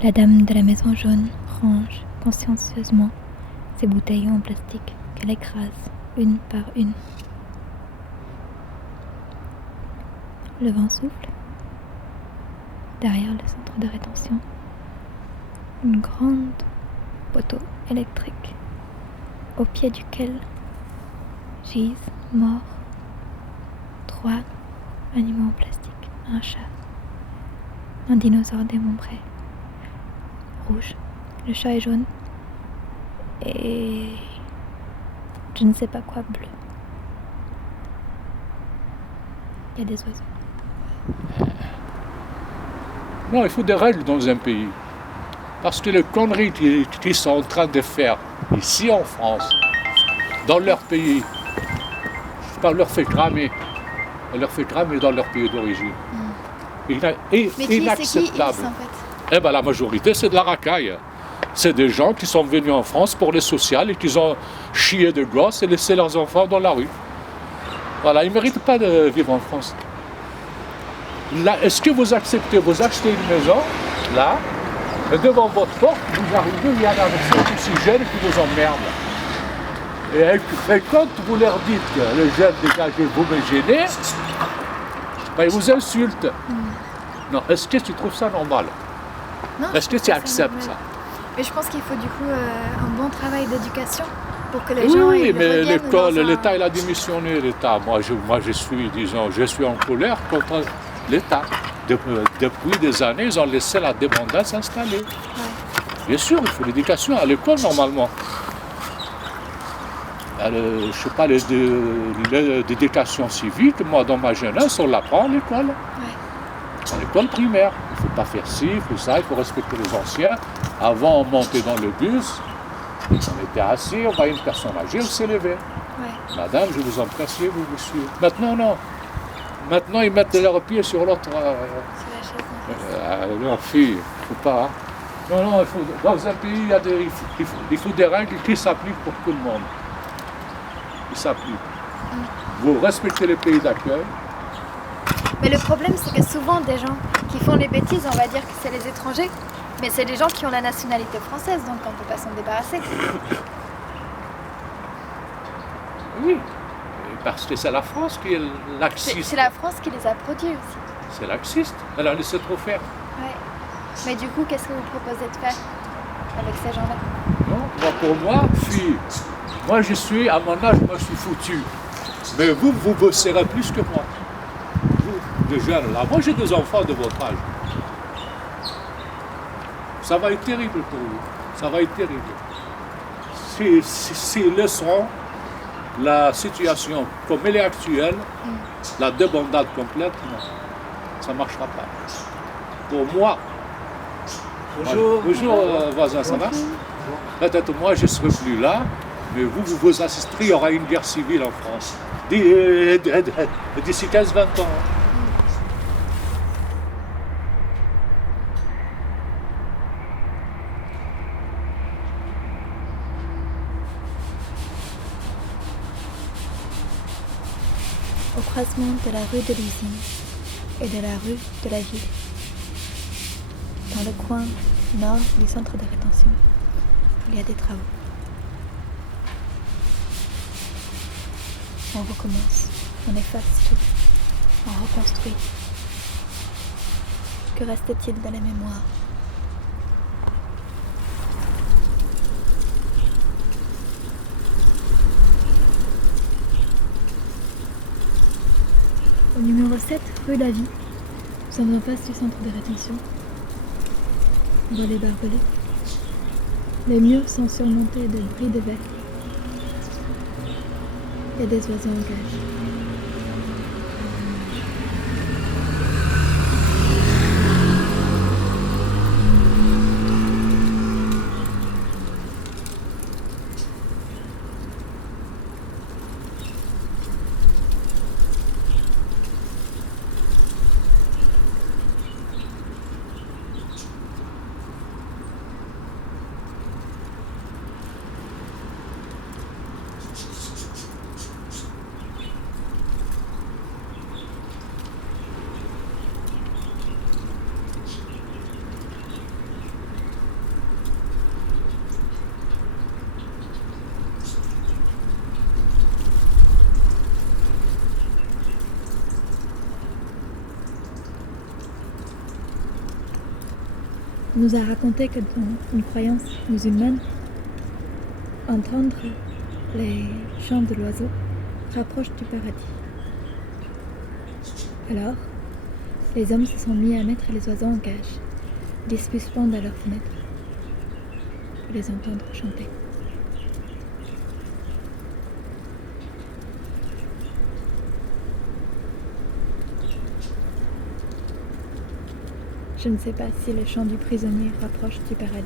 La dame de la maison jaune range consciencieusement ses bouteilles en plastique qu'elle écrase une par une. Le vent souffle. Derrière le centre de rétention, une grande poteau électrique au pied duquel gisent morts 3 animaux en plastique, un chat, un dinosaure démembré, rouge, le chat est jaune et je ne sais pas quoi bleu. Il y a des oiseaux. Non, il faut des règles dans un pays. Parce que les conneries qu'ils sont en train de faire ici en France, dans leur pays, on leur fait cramer. On leur fait cramer dans leur pays d'origine. Mais inacceptable. C'est qui, en fait? Eh ben, la majorité, c'est de la racaille. C'est des gens qui sont venus en France pour les sociales et qui ont chié de gosses et laissé leurs enfants dans la rue. Voilà, ils ne méritent pas de vivre en France. Là, est-ce que vous acceptez, vous achetez une maison, là, et devant votre porte, vous arrivez, il y a un oxygène qui vous emmerde. Et quand vous leur dites que les jeunes dégagez, vous me gênez, ben, ils vous insultent. Non, est-ce que tu trouves ça normal? Non, est-ce que tu acceptes ça? Mais je pense qu'il faut du coup un bon travail d'éducation pour que les Oui, gens oui, mais reviennent l'école, dans un... l'État, il a démissionné, l'État. Moi, je suis en colère contre l'État. Depuis des années, ils ont laissé la débandade s'installer. Ouais. Bien sûr, il faut l'éducation à l'école, normalement. Je ne sais pas, l'éducation civique, moi, dans ma jeunesse, on l'apprend à l'école. Ouais. À l'école primaire. Il ne faut pas faire ci, il faut ça, il faut respecter les anciens. Avant, on montait dans le bus, on était assis, on voyait une personne âgée, on s'est levé. Ouais. Madame, je vous en prie, asseyez-vous, monsieur. Maintenant, non. Maintenant, ils mettent leurs pieds sur l'autre. C'est la chaise. Leur fille, il ne faut pas. Hein. Non, dans un pays, il faut des règles qui s'appliquent pour tout le monde. Ils s'appliquent. Vous respectez les pays d'accueil. Mais le problème, c'est que souvent, des gens qui font les bêtises, on va dire que c'est les étrangers, mais c'est des gens qui ont la nationalité française, donc on ne peut pas s'en débarrasser. Oui, parce que c'est la France qui est laxiste. C'est la France qui les a produits aussi. C'est laxiste, elle a laissé trop faire. Ouais. Mais du coup, qu'est-ce que vous proposez de faire avec ces gens-là? Non, moi, pour moi, fille, moi je suis, à mon âge, moi je suis foutu. Mais vous bosserez plus que moi. Vous, de jeunes, là. Moi j'ai des enfants de votre âge. Ça va être terrible pour vous. Ça va être terrible. S'ils laisseront la situation comme elle est actuelle, la débandade complète, non. Ça ne marchera pas. Pour moi, bonjour voisin, ça va? Peut-être moi je ne serai plus là, mais vous assisterez, il y aura une guerre civile en France. D'ici 15-20 ans. Au croisement de la rue de l'usine et de la rue de la ville, dans le coin nord du centre de rétention, il y a des travaux. On recommence, on efface tout, on reconstruit. Que reste-t-il de la mémoire? Au numéro 7, rue La Vie, nous sommes en face du centre de rétention. Volets barbelés. Les murs sont surmontés de bris de verre. Et des oiseaux en cage. On nous a raconté que dans une croyance musulmane, entendre les chants de l'oiseau rapproche du paradis. Alors, les hommes se sont mis à mettre les oiseaux en cage, les suspendre à leurs fenêtres pour les entendre chanter. Je ne sais pas si le chant du prisonnier rapproche du paradis.